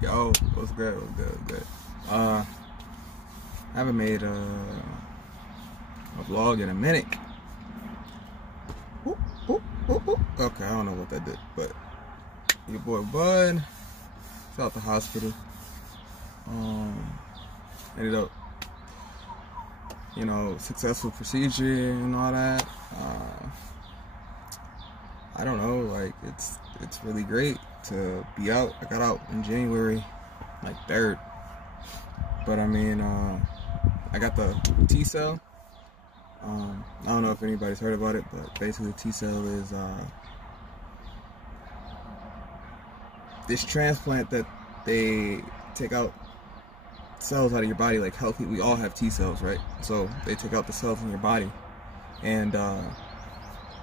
Yo, what's good? What's good? What's good? I haven't made a vlog in a minute. Whoop, whoop, whoop, whoop. Okay, I don't know what that did, but your boy Bud is out the hospital. Ended up, successful procedure and all that. I don't know, like it's really great to be out. I got out in January, like 3rd. But I mean, I got the T-cell. I don't know if anybody's heard about it, but basically the T-cell is this transplant that they take out cells out of your body, like healthy. We all have T-cells, right? So they take out the cells in your body and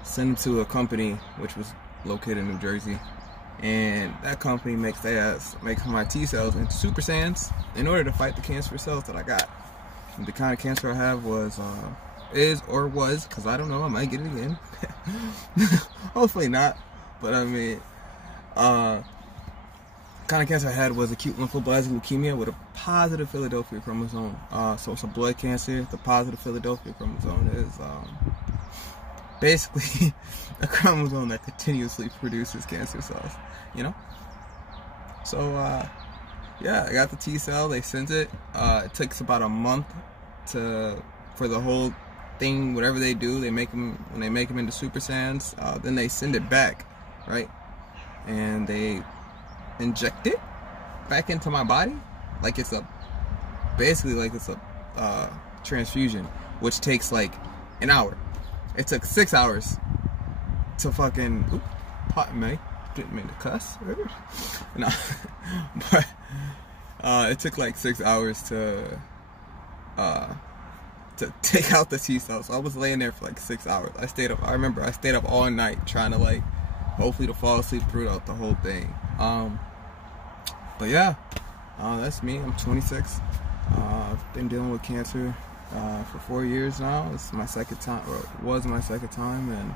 send them to a company which was located in New Jersey, and that company makes my T-cells into super Saiyans in order to fight the cancer cells that I got. And the kind of cancer I have was, because I don't know, I might get it again. Hopefully not, but I mean, kind of cancer I had was acute lymphoblastic leukemia with a positive Philadelphia chromosome. So it's a blood cancer. The positive Philadelphia chromosome is basically a chromosome that continuously produces cancer cells, So yeah, I got the T-cell. They sent it. It takes about a month for the whole thing. Whatever they do, when they make them into super Saiyans, then they send it back, right? And they inject it back into my body like it's a transfusion, which takes like an hour. It took 6 hours to fucking didn't mean to cuss. No, but it took like 6 hours to take out the T-cell. So I was laying there for like 6 hours. I remember I stayed up all night trying to hopefully to fall asleep throughout the whole thing. But yeah, that's me. I'm 26. I've been dealing with cancer for 4 years now. It's my second time, or it was my second time, and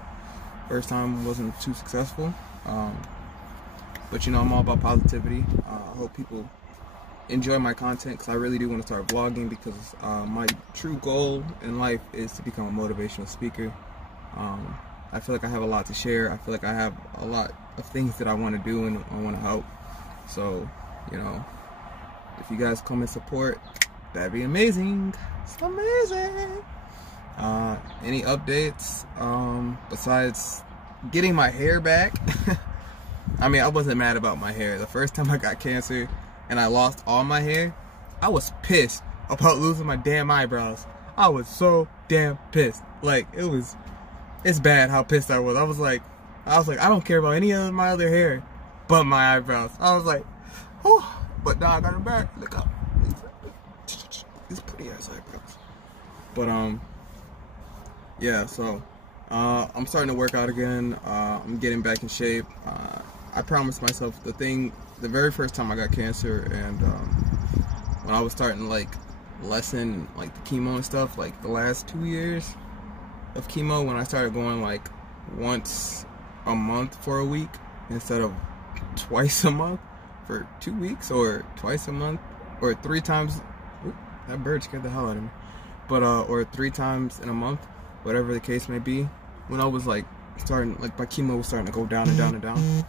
first time wasn't too successful. But I'm all about positivity. I hope people enjoy my content, because I really do want to start vlogging, because my true goal in life is to become a motivational speaker. I feel like I have a lot to share. I feel like I have a lot of things that I want to do and I want to help. So, if you guys come and support, that'd be amazing. It's amazing. Any updates besides getting my hair back? I mean, I wasn't mad about my hair. The first time I got cancer and I lost all my hair, I was pissed about losing my damn eyebrows. I was so damn pissed. Like, it's bad how pissed I was. I was like, I don't care about any of my other hair but my eyebrows. I was like, oh, but now I got them back. Look up. These pretty ass eyebrows. But yeah, so I'm starting to work out again. I'm getting back in shape. I promised myself the very first time I got cancer, and when I was starting to lessen the chemo and stuff, the last 2 years of chemo, when I started going once a month for a week instead of twice a month for 2 weeks, or twice a month, or 3 times. Ooh, that bird scared the hell out of me. But or 3 times in a month, whatever the case may be. When I was starting, my chemo was starting to go down and down and down.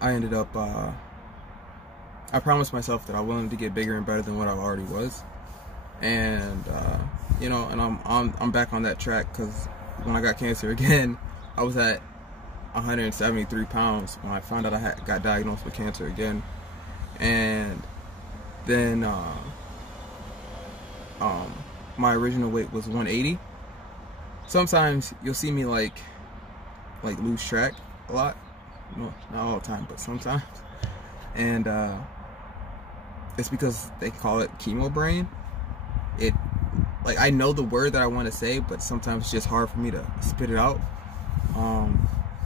I ended up I promised myself that I wanted to get bigger and better than what I already was, and and I'm back on that track, because when I got cancer again, I was at 173 pounds when I found out I got diagnosed with cancer again. And then my original weight was 180. Sometimes you'll see me lose track a lot. No, not all the time, but sometimes. And it's because they call it chemo brain. I know the word that I want to say, but sometimes it's just hard for me to spit it out.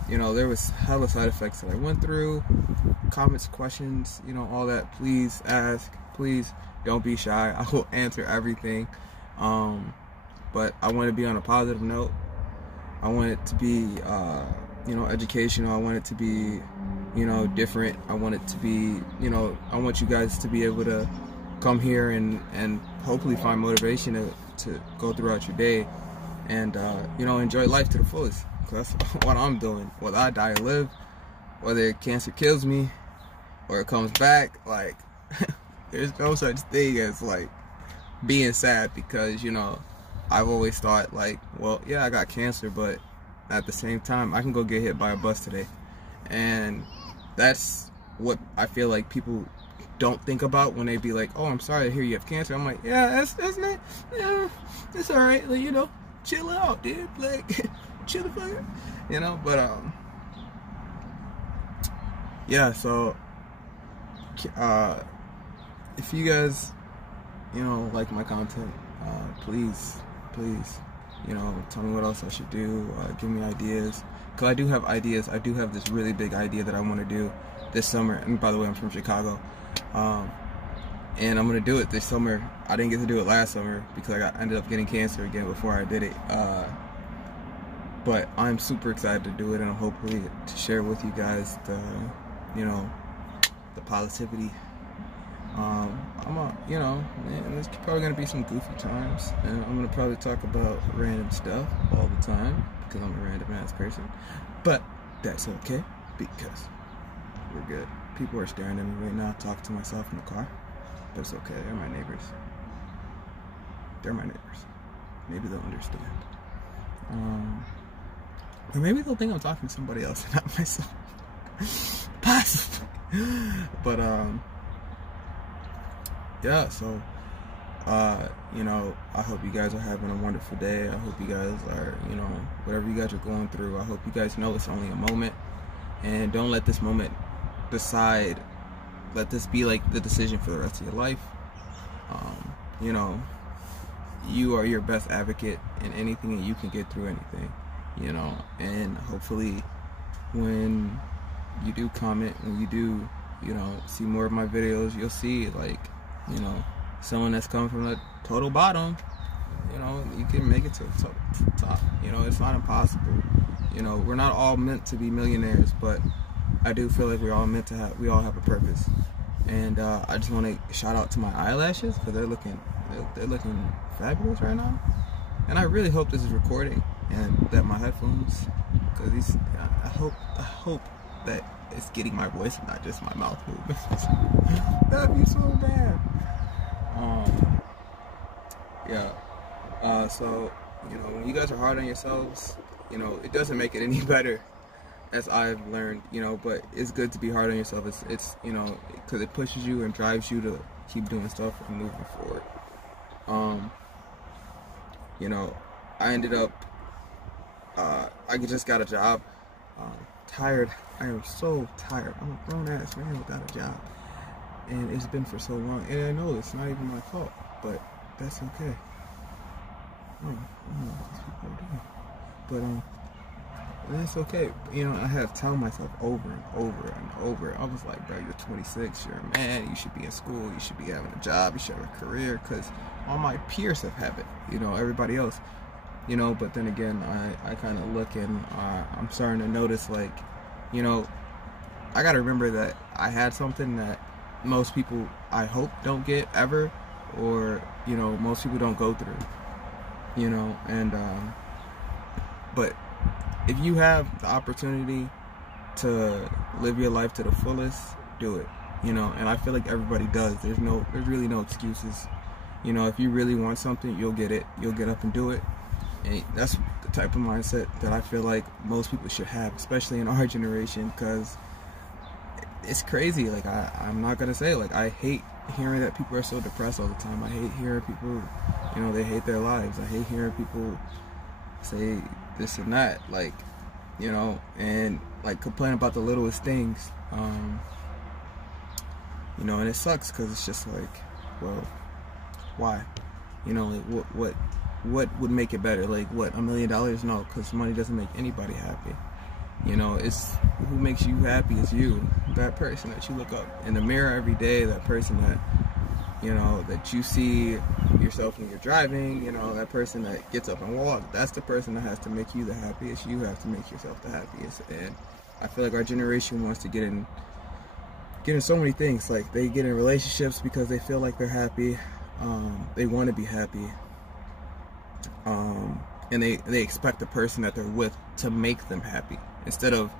There was hella side effects that I went through. Comments, questions, all that. Please ask. Please don't be shy. I will answer everything. But I want to be on a positive note. I want it to be, educational. I want it to be, you know, different. I want it to be, you know, I want you guys to be able to come here and hopefully find motivation to go throughout your day and, you know, enjoy life to the fullest. Because that's what I'm doing. Whether I die or live, whether cancer kills me or it comes back, like, there's no such thing as, like, being sad because, you know, I've always thought, like, well, yeah, I got cancer, but at the same time, I can go get hit by a bus today. And that's what I feel like people don't think about when they be like, oh, I'm sorry to hear you have cancer. I'm like, yeah, that's not, yeah, it's all right, like, you know, chill out, dude, like, chill the fuck out, you know, but, yeah, so, if you guys, you know, like my content, please, you know, tell me what else I should do, give me ideas, because I do have ideas. I do have this really big idea that I want to do this summer, and by the way, I'm from Chicago, and I'm going to do it this summer. I didn't get to do it last summer because I ended up getting cancer again before I did it, but I'm super excited to do it, and hopefully to share with you guys the, you know, the positivity. You know, man, there's probably gonna be some goofy times, and I'm gonna probably talk about random stuff all the time because I'm a random ass person. But that's okay because we're good. People are staring at me right now, talking to myself in the car, but it's okay. They're my neighbors. They're my neighbors. Maybe they'll understand. Or maybe they'll think I'm talking to somebody else and not myself. Possibly. But yeah, so you know, I hope you guys are having a wonderful day. I hope you guys are, you know, whatever you guys are going through, I hope you guys know it's only a moment, and don't let this moment decide, let this be like the decision for the rest of your life. You know, you are your best advocate in anything, and you can get through anything, you know, and hopefully when you do comment, when you do, you know, see more of my videos, you'll see, like, you know, someone that's come from the total bottom, you know, you can make it to the top. You know, it's not impossible. You know, we're not all meant to be millionaires, but I do feel like we're all meant to have, we all have a purpose. And I just want to shout out to my eyelashes because they're looking fabulous right now. And I really hope this is recording and that my headphones, because these, I hope that it's getting my voice and not just my mouth movements. That'd be so bad. Yeah. So, you know, when you guys are hard on yourselves, you know, it doesn't make it any better, as I've learned, you know, but it's good to be hard on yourself. It's you know, because it pushes you and drives you to keep doing stuff and moving forward. You know, I ended up, I just got a job. Tired. I am so tired. I'm a grown ass man without a job, and it's been for so long. And I know it's not even my fault, but that's okay. I don't know what these people are doing, but that's okay. You know, I have told myself over and over and over. I was like, bro, you're 26. You're a man. You should be in school. You should be having a job. You should have a career. Because all my peers have it. You know, everybody else. You know, but then again, I kind of look and I'm starting to notice, like, you know, I got to remember that I had something that most people, I hope, don't get ever, or, you know, most people don't go through, you know, and, but if you have the opportunity to live your life to the fullest, do it, you know, and I feel like everybody does. There's really no excuses. You know, if you really want something, you'll get it. You'll get up and do it. And that's the type of mindset that I feel like most people should have, especially in our generation, because it's crazy. Like, I'm not gonna say, like, I hate hearing that people are so depressed all the time. I hate hearing people, you know, they hate their lives. I hate hearing people say this and that, like, you know, and like complain about the littlest things. You know, and it sucks because it's just like, well, why? You know, like, what would make it better? Like, what, $1 million? No, because money doesn't make anybody happy. You know, it's who makes you happy is you. That person that you look up in the mirror every day, that person that, you know, that you see yourself when you're driving, you know, that person that gets up and walks, that's the person that has to make you the happiest. You have to make yourself the happiest. And I feel like our generation wants to get in so many things. Like, they get in relationships because they feel like they're happy. They want to be happy. And they expect the person that they're with to make them happy, instead of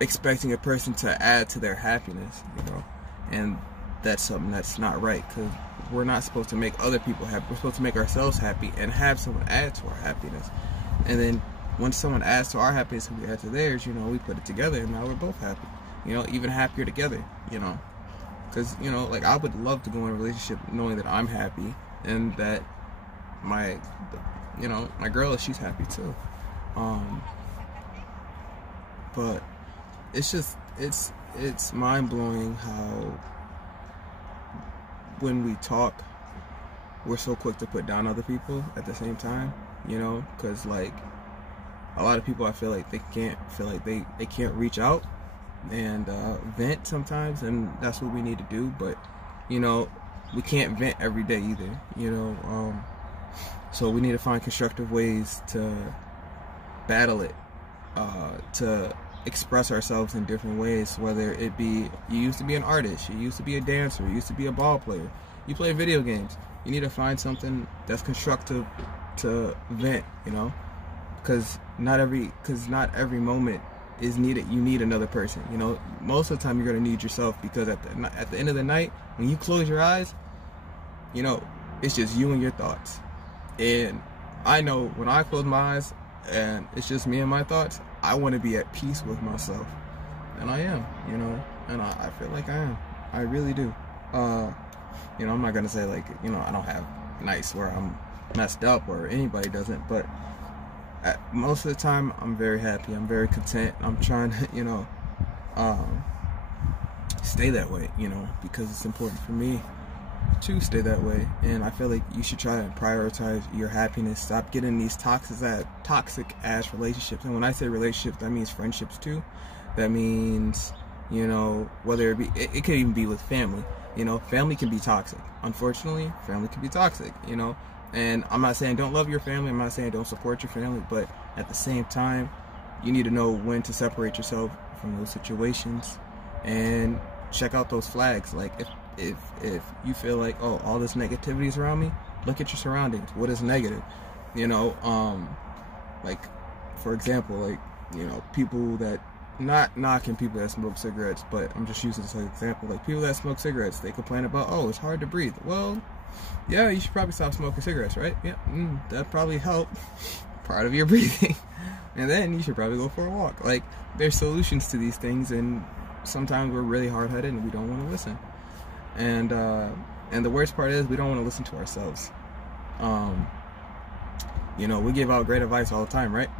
expecting a person to add to their happiness, you know. And that's something that's not right, because we're not supposed to make other people happy. We're supposed to make ourselves happy and have someone add to our happiness. And then once someone adds to our happiness and we add to theirs, you know, we put it together, and now we're both happy, you know, even happier together, you know. Because, you know, like, I would love to go in a relationship knowing that I'm happy and that my girl, she's happy too. But it's just, it's mind-blowing how when we talk, we're so quick to put down other people at the same time, you know. Because, like, a lot of people, I feel like they can't reach out and vent sometimes, and that's what we need to do. But, you know, we can't vent every day either, you know. So we need to find constructive ways to battle it, to express ourselves in different ways, whether it be, you used to be an artist, you used to be a dancer, you used to be a ball player, you play video games. You need to find something that's constructive to vent, you know, because not every moment is needed. You need another person, you know. Most of the time you're going to need yourself, because at the end of the night, when you close your eyes, you know, it's just you and your thoughts. And I know when I close my eyes and it's just me and my thoughts, I want to be at peace with myself. And I am, you know, and I feel like I am. I really do. You know, I'm not going to say, like, you know, I don't have nights where I'm messed up, or anybody doesn't, but most of the time I'm very happy. I'm very content. I'm trying to, you know, stay that way, you know, because it's important for me to stay that way. And I feel like you should try to prioritize your happiness. Stop getting these toxic ass relationships. And when I say relationships, that means friendships too. That means, you know, whether it be, it could even be with family. You know, family can be toxic. Unfortunately, family can be toxic, you know. And I'm not saying don't love your family. I'm not saying don't support your family. But at the same time, you need to know when to separate yourself from those situations and check out those flags. Like, if you feel like, oh, all this negativity is around me, look at your surroundings. What is negative? You know, like, for example, like, you know, people that, not knocking people that smoke cigarettes, but I'm just using this as an example. Like, people that smoke cigarettes, they complain about, oh, it's hard to breathe. Well, yeah, you should probably stop smoking cigarettes, right? Yeah, that probably help part of your breathing. And then you should probably go for a walk. Like, there's solutions to these things, and sometimes we're really hard-headed and we don't want to listen. And the worst part is we don't want to listen to ourselves. You know, we give out great advice all the time, right?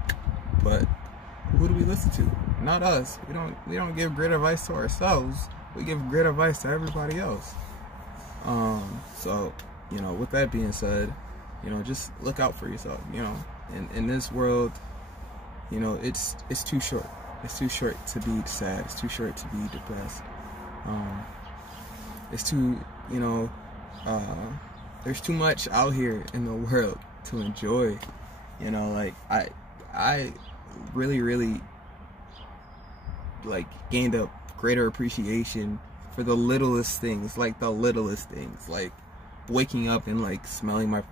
But who do we listen to? Not us. We don't give great advice to ourselves. We give great advice to everybody else. So, you know, with that being said, you know, just look out for yourself. You know, in this world, you know, it's too short. It's too short to be sad. It's too short to be depressed. It's too, you know, there's too much out here in the world to enjoy. You know, like, I really like gained a greater appreciation for the littlest things, like waking up and like smelling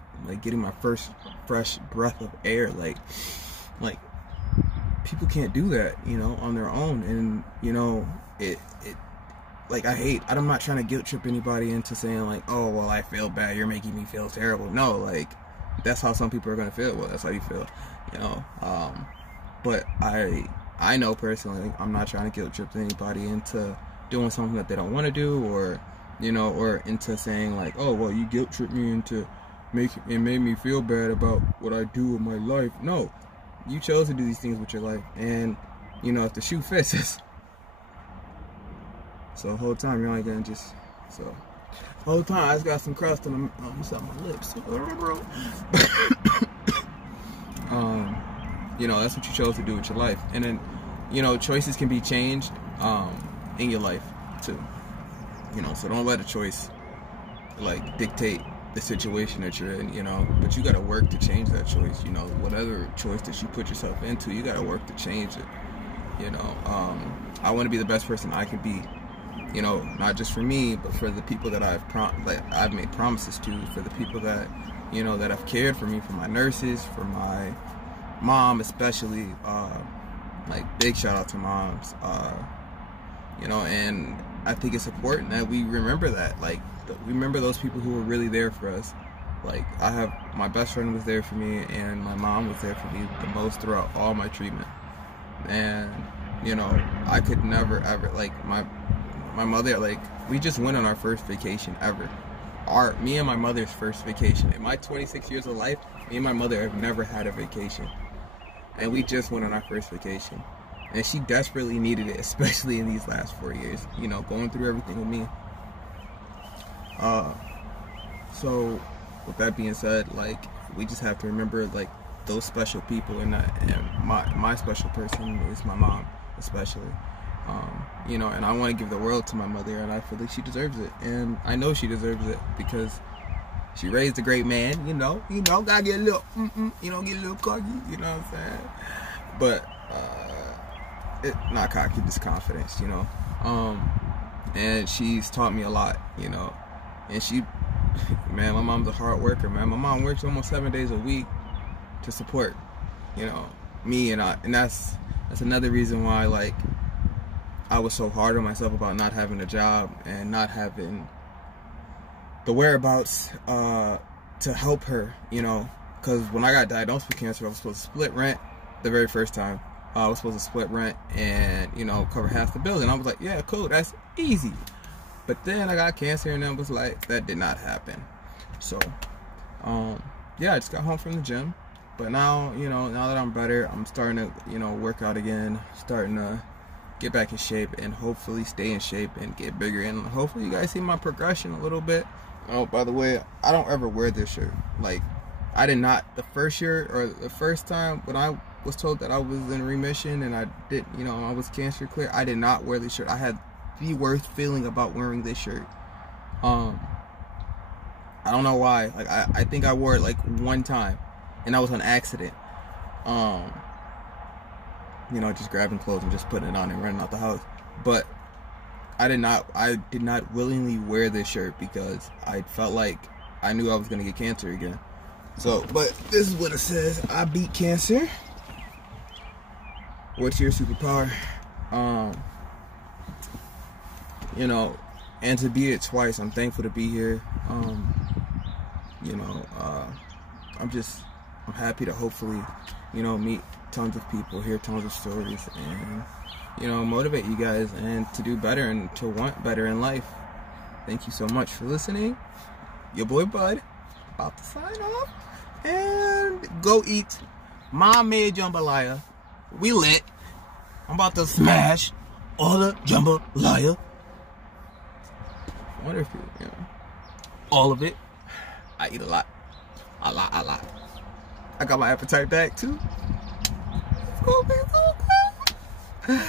getting my first fresh breath of air. Like people can't do that, you know, on their own. And, you know, like, I'm not trying to guilt trip anybody into saying, like, oh, well, I feel bad, you're making me feel terrible. No, like, that's how some people are going to feel. Well, that's how you feel, you know. But I know personally, I'm not trying to guilt trip anybody into doing something that they don't want to do, or, you know, or into saying, like, oh, well, you guilt trip me into made me feel bad about what I do with my life. No, you chose to do these things with your life, and, you know, if the shoe fits, so the whole time you're only gonna just, so the whole time I just got some crust on my lips. You know, that's what you chose to do with your life. And then, you know, choices can be changed in your life too. You know, so don't let a choice like dictate the situation that you're in, you know. But you gotta work to change that choice, you know. Whatever choice that you put yourself into, you gotta work to change it. You know, I want to be the best person I can be. You know, not just for me, but for the people that I've made promises to, for the people that, you know, that have cared for me, for my nurses, for my mom especially. Like, big shout out to moms. You know, and I think it's important that we remember that. Like, remember those people who were really there for us. Like, my best friend was there for me, and my mom was there for me the most throughout all my treatment. And, you know, I could never ever, like, my mother, like, we just went on our first vacation ever. Me and my mother's first vacation. In my 26 years of life, me and my mother have never had a vacation. And we just went on our first vacation. And she desperately needed it, especially in these last 4 years. You know, going through everything with me. So, with that being said, like, we just have to remember, like, those special people. And my special person is my mom, especially. You know, and I want to give the world to my mother, and I feel like she deserves it, and I know she deserves it because she raised a great man. You know, gotta get a little, you know, get a little cocky. You know what I'm saying? But not cocky, just confidence. You know, and she's taught me a lot. You know, and man, my mom's a hard worker. Man, my mom works almost 7 days a week to support, you know, me, and that's another reason why, like, I was so hard on myself about not having a job and not having the whereabouts to help her, you know, because when I got diagnosed with cancer, I was supposed to split rent the very first time. I was supposed to split rent and, you know, cover half the bill, and I was like, yeah, cool, that's easy. But then I got cancer, and it was like, that did not happen. So, yeah, I just got home from the gym, but now, you know, now that I'm better, I'm starting to, you know, work out again, starting to get back in shape and hopefully stay in shape and get bigger, and hopefully you guys see my progression a little bit. Oh, by the way, I don't ever wear this shirt. Like, I did not, the first year or the first time when I was told that I was in remission and I did, you know, I was cancer clear, I did not wear this shirt. I had the worst feeling about wearing this shirt. I don't know why. Like, I think I wore it like one time, and that was an accident. You know, just grabbing clothes and just putting it on and running out the house. But I did not willingly wear this shirt because I felt like I knew I was gonna get cancer again. So, but this is what it says: I beat cancer. What's your superpower? You know, and to beat it twice, I'm thankful to be here. You know, I'm happy to hopefully, you know, meet tons of people, hear tons of stories, and, you know, motivate you guys and to do better and to want better in life. Thank you so much for listening. Your boy Bud, about to sign off, and go eat my made jambalaya. We lit. I'm about to smash all the jambalaya. I wonder if you know, all of it. I eat a lot. A lot. I got my appetite back too. It's gonna be so good.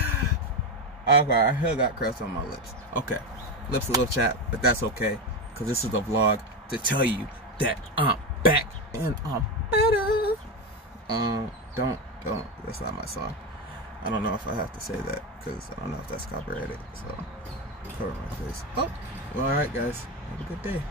Okay, I still got crust on my lips. Okay, lips a little chapped, but that's okay, because this is a vlog to tell you that I'm back and I'm better. Don't, that's not my song. I don't know if I have to say that, because I don't know if that's copyrighted, so cover my face. Oh, well, alright guys, have a good day.